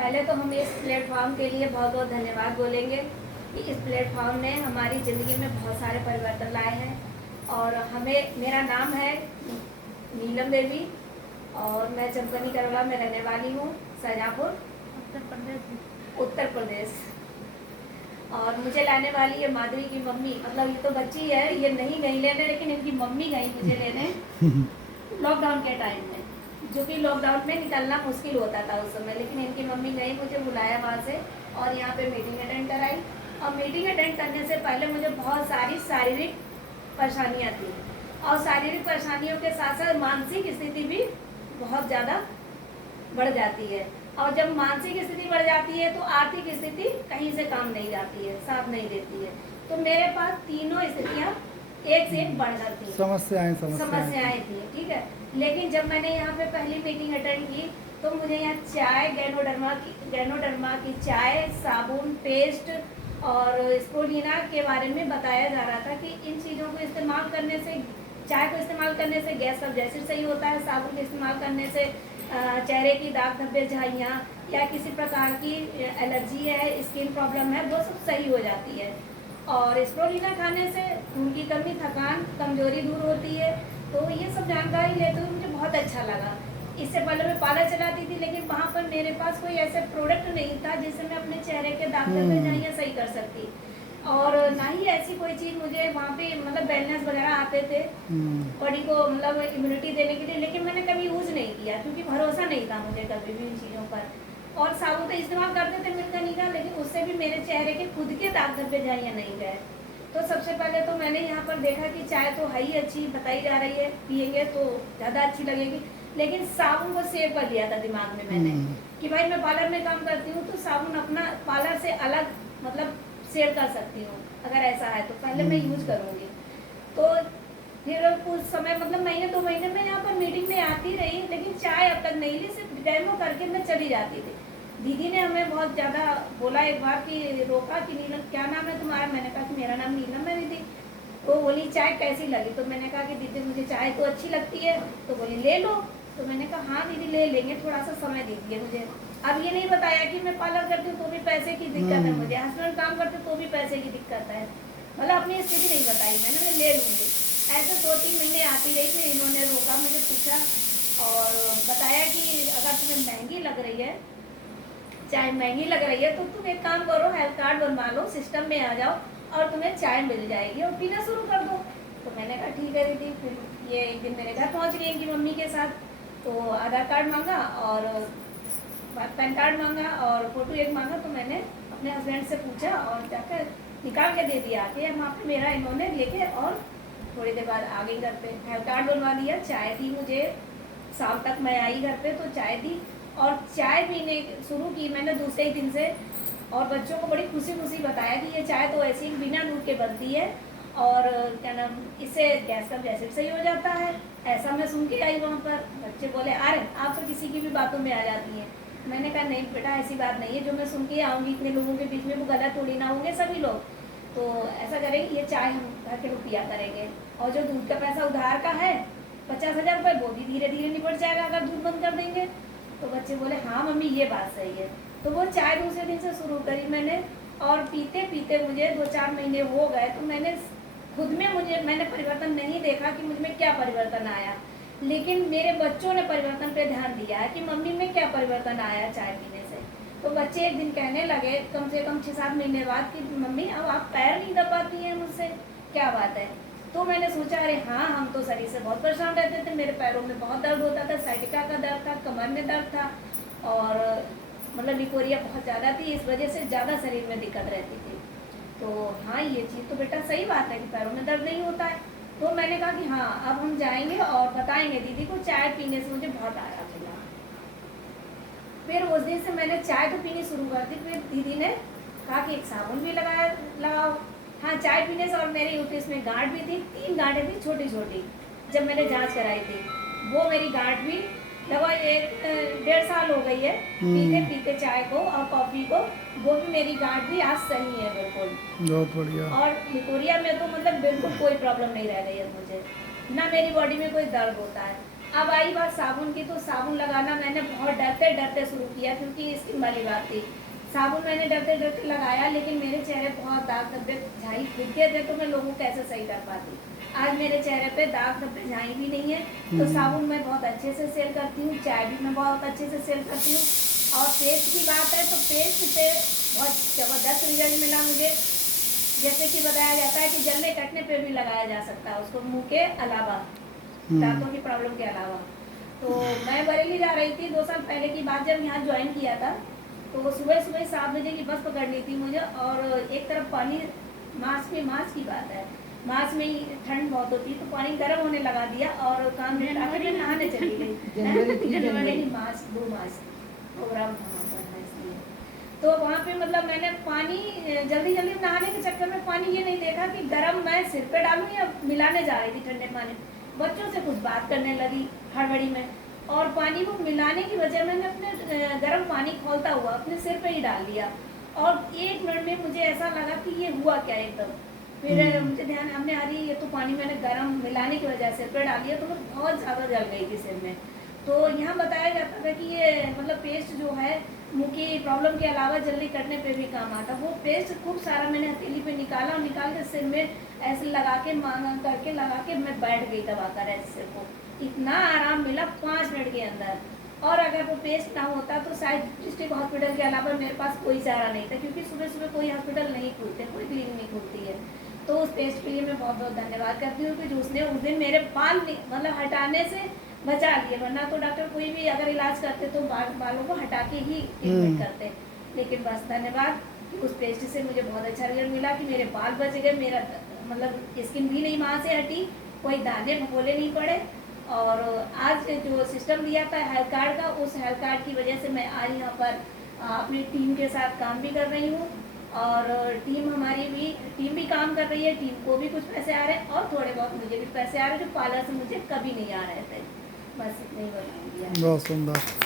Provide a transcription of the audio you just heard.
पहले तो हम इस प्लेटफॉर्म के लिए बहुत बहुत धन्यवाद बोलेंगे कि इस प्लेटफॉर्म ने हमारी ज़िंदगी में बहुत सारे परिवर्तन लाए हैं। और मेरा नाम है नीलम देवी और मैं चंपनी करोला में रहने वाली हूँ, शाहजहाँपुर, उत्तर प्रदेश। और मुझे लाने वाली है माधुरी की मम्मी, मतलब ये तो बच्ची है, ये नहीं लेने, लेकिन इनकी मम्मी गई मुझे लेने लॉकडाउन के टाइम में, जो कि लॉकडाउन में निकलना मुश्किल होता था उस समय, लेकिन इनकी मम्मी गई, मुझे बुलाया वहाँ से और यहाँ पे मीटिंग अटेंड कराई। और मीटिंग अटेंड करने से पहले मुझे बहुत सारी शारीरिक परेशानियाँ थी और शारीरिक परेशानियों के साथ साथ मानसिक स्थिति भी बहुत ज़्यादा बढ़ जाती है। और जब मानसिक स्थिति बढ़ जाती है तो आर्थिक स्थिति कहीं से काम नहीं जाती है, साथ नहीं देती है। तो मेरे पास तीनों स्थितियाँ एक से एक बढ़कर थी, समस्याएं थी, ठीक है। लेकिन जब मैंने यहाँ पे पहली मीटिंग अटेंड की तो मुझे यहाँ चाय, गैनोडर्मा की चाय, साबुन, पेस्ट और स्पोलिना के बारे में बताया जा रहा था कि इन चीज़ों को इस्तेमाल करने से, चाय को इस्तेमाल करने से गैस सब जैसे सही होता है, साबुन को इस्तेमाल करने से चेहरे की दाग धब्बे, झाइयाँ या किसी प्रकार की एलर्जी है, स्किन प्रॉब्लम है, वो सब सही हो जाती है। और स्प्रोलिना खाने से खून की कमी, थकान, कमजोरी दूर होती है। तो ये सब जानकारी लेते हुए मुझे बहुत अच्छा लगा। इससे पहले मैं पार्लर चलाती थी, लेकिन वहाँ पर मेरे पास कोई ऐसा प्रोडक्ट नहीं था जिससे मैं अपने चेहरे के दाग धब्बे, झाइयाँ सही कर सकती, और ना ही ऐसी कोई चीज़ मुझे वहाँ पे मतलब वेलनेस वगैरह आते थे बॉडी को मतलब इम्यूनिटी देने के लिए, लेकिन मैंने कभी यूज़ नहीं किया क्योंकि भरोसा नहीं था मुझे कभी भी इन चीज़ों पर। और साबुन तो इस्तेमाल करते थे मिल्कनी का, लेकिन उससे भी मेरे चेहरे के खुद के दाग धब्बे, झाइयाँ नहीं गए। तो सबसे पहले तो मैंने यहाँ पर देखा कि चाय तो है ही अच्छी बताई जा रही है, पियेंगे तो ज़्यादा अच्छी लगेगी, लेकिन साबुन को सेव कर लिया था दिमाग में मैंने कि भाई मैं पार्लर में काम करती हूँ तो साबुन अपना पार्लर से अलग मतलब सेल कर सकती हूँ, अगर ऐसा है तो पहले मैं यूज करूँगी। तो फिर कुछ समय मतलब महीने 2 महीने में यहाँ पर मीटिंग में आती रही, लेकिन चाय अब तक नहीं ली, सिर्फ डेमो करके मैं चली जाती थी। दीदी ने हमें बहुत ज़्यादा बोला एक बार कि रोका कि नीलम क्या नाम है तुम्हारा, मैंने कहा कि मेरा नाम नीलम है दीदी। तो बोली चाय कैसी लगी, तो मैंने कहा कि दीदी मुझे चाय तो अच्छी लगती है, तो बोली ले लो। तो मैंने कहा हाँ दीदी ले लेंगे, थोड़ा सा समय दीजिए मुझे। अब ये नहीं बताया कि मैं पार्लर करती हूँ तो भी पैसे की दिक्कत है मुझे, हस्बैंड काम करते तो भी पैसे की दिक्कत है, मतलब अपनी स्थिति नहीं बताई मैंने, मैं ले लूँगी। ऐसे 2-3 महीने आती रही, फिर इन्होंने रोका, मुझे पूछा और बताया कि अगर तुम्हें महंगी लग रही है, चाय महंगी लग रही है, तो तुम एक काम करो, हेल्थ कार्ड बनवा लो, सिस्टम में आ जाओ और तुम्हें चाय मिल जाएगी और पीना शुरू कर दो। तो मैंने कहा ठीक है दीदी। फिर ये एक दिन मेरे घर पहुंच गई इनकी मम्मी के साथ, तो आधार कार्ड मांगा और पैन कार्ड मांगा और फोटो एक मांगा, तो मैंने अपने हस्बैंड से पूछा और जाकर निकाल के दे दिया कि हम आप मेरा इन्होंने लेके, और थोड़ी देर बाद आ गई घर पे, हेल्थ कार्ड बनवा दिया, चाय दी मुझे, शाम तक मैं आई घर पे तो चाय दी और चाय पीने शुरू की मैंने दूसरे ही दिन से, और बच्चों को बड़ी खुशी खुशी बताया कि ये चाय तो ऐसी बिना दूध के बनती है और क्या नाम, इससे गैस का एसिड सही हो जाता है। ऐसा मैं सुन के आई वहाँ पर। बच्चे बोले अरे आप तो किसी की भी बातों में आ जाती हैं। मैंने कहा नहीं बेटा ऐसी बात नहीं है, जो मैं सुन के आऊँगी इतने लोगों के बीच में वो गलत थोड़ी ना होंगे सभी लोग। तो ऐसा करेंगे, ये चाय हम घर के लोग पिया करेंगे, और जो दूध का पैसा उधार का है 50,000 रुपये, वो भी धीरे धीरे निपट जाएगा अगर दूध बंद कर देंगे। तो बच्चे बोले हाँ मम्मी ये बात सही है। तो वो चाय दूसरे दिन से शुरू करी मैंने, और पीते पीते मुझे 2-4 महीने हो गए, तो मैंने खुद में मैंने परिवर्तन नहीं देखा कि मुझ में क्या परिवर्तन आया, लेकिन मेरे बच्चों ने परिवर्तन पे ध्यान दिया है कि मम्मी में क्या परिवर्तन आया चाय पीने से। तो बच्चे एक दिन कहने लगे कम से कम 6-7 महीने बाद कि मम्मी अब आप पैर नहीं दबा पाती हैं मुझसे, क्या बात है। तो मैंने सोचा अरे हाँ हम तो शरीर से बहुत परेशान रहते थे, मेरे पैरों में बहुत दर्द होता था, साइटिका का दर्द था, कमर में दर्द था, और मतलब लिकोरिया बहुत ज़्यादा थी, इस वजह से ज़्यादा शरीर में दिक्कत रहती थी। तो हाँ ये चीज़ तो बेटा सही बात है कि पैरों में दर्द नहीं होता है। तो मैंने कहा कि हाँ अब हम जाएंगे और बताएंगे दीदी को, चाय पीने से मुझे बहुत आराम मिला। फिर उस दिन से मैंने चाय तो पीनी शुरू कर दी। फिर दीदी ने कहा कि एक साबुन भी लगाओ। हाँ चाय पीने से, और मेरे यूट्रस में गांठ भी थी, 3 गांठें थी छोटी छोटी, जब मैंने जांच कराई थी वो मेरी गांठ भी लगभग 1-1.5 साल हो गई है पीते पीते चाय को और कॉफ़ी को, वो भी मेरी गांठ भी आज सही है बिल्कुल, बहुत बढ़िया। और लिकोरिया में तो मतलब बिल्कुल कोई प्रॉब्लम नहीं रह गई है मुझे, ना मेरी बॉडी में कोई दर्द होता है। अब आई बात साबुन की, तो साबुन लगाना मैंने बहुत डरते डरते शुरू किया, क्योंकि स्किन वाली बात थी। साबुन मैंने डरते डरते लगाया, लेकिन मेरे चेहरे बहुत दाग धब्बे झाई दिखते थे, तो मैं लोगों को कैसे सही कर पाती। आज मेरे चेहरे पे दाग धब्बे झाई भी नहीं है। तो साबुन मैं बहुत अच्छे से सेल करती हूँ, चाय भी मैं बहुत अच्छे से सेल करती हूँ। और पेस्ट की बात है, तो पेस्ट से बहुत ज़बरदस्त रिजल्ट मिला मुझे। जैसे कि बताया जाता है कि जलने कटने पे भी लगाया जा सकता है उसको, मुंह के अलावा, दांतों की प्रॉब्लम के अलावा। तो मैं बरेली जा रही थी 2 साल पहले की बात, जब यहाँ ज्वाइन किया था, तो सुबह सुबह 7 बजे की बस पकड़नी थी मुझे। और एक तरफ पानी, मार्च की बात है, मार्च में ही ठंड बहुत होती है, तो पानी गर्म होने लगा दिया और काम निपटा के मैं नहाने चली गई। जनवरी मार्च 2 मार्च प्रोग्राम था वहाँ पर, इसलिए तो वहाँ पे मतलब मैंने पानी जल्दी जल्दी नहाने के चक्कर में पानी ये नहीं देखा कि गर्म मैं सिर पे डालूं या मिलाने जा रही थी ठंडे पानी। बच्चों से कुछ बात करने लगी हड़बड़ी में, और पानी को मिलाने की वजह मैंने अपने गर्म पानी खौलता हुआ अपने सिर पे ही डाल दिया। और 1 मिनट में मुझे ऐसा लगा कि ये हुआ क्या एकदम। फिर मुझे ध्यान, हमने अरे ये तो पानी मैंने गर्म मिलाने की वजह से सिर पे डाल दिया, तो मैं बहुत ज़्यादा जल गई थी सिर में। तो यहाँ बताया जाता था कि ये मतलब पेस्ट जो है मुंह की प्रॉब्लम के अलावा जल्दी कटने पे भी काम आता। वो पेस्ट खूब सारा मैंने हथेली पे निकाला, और निकाल के सिर में ऐसे लगा के मांग करके लगा के मैं बैठ गई दबाकर ऐसे सिर को। इतना आराम मिला 5 मिनट के अंदर। और अगर वो पेस्ट ना होता तो शायद डिस्ट्रिक्ट हॉस्पिटल के अलावा मेरे पास कोई चारा नहीं था, क्योंकि सुबह सुबह कोई हॉस्पिटल नहीं खुलते, कोई क्लिनिक नहीं खुलती है। तो उस पेस्ट के लिए मैं बहुत बहुत धन्यवाद करती हूँ कि उसने उस दिन मेरे बाल मतलब हटाने से बचा लिए, वरना तो डॉक्टर कोई भी अगर इलाज करते तो बालों को हटा के ही ट्रीटमेंट करते। लेकिन बस धन्यवाद, उस पेस्ट से मुझे बहुत अच्छा रिजल्ट मिला कि मेरे बाल बच गए, मेरा मतलब स्किन भी नहीं वहाँ से हटी, कोई दाने भगोले नहीं पड़े। और आज जो सिस्टम दिया था हेल्थ कार्ड का, उस हेल्थ कार्ड की वजह से मैं आज यहाँ पर अपनी टीम के साथ काम भी कर रही हूँ। और टीम भी काम कर रही है, टीम को भी कुछ पैसे आ रहे हैं, और थोड़े बहुत मुझे भी पैसे आ रहे हैं, जो पार्लर से मुझे कभी नहीं आ रहे थे। बस इतना ही बताऊंगी। बहुत सुंदर।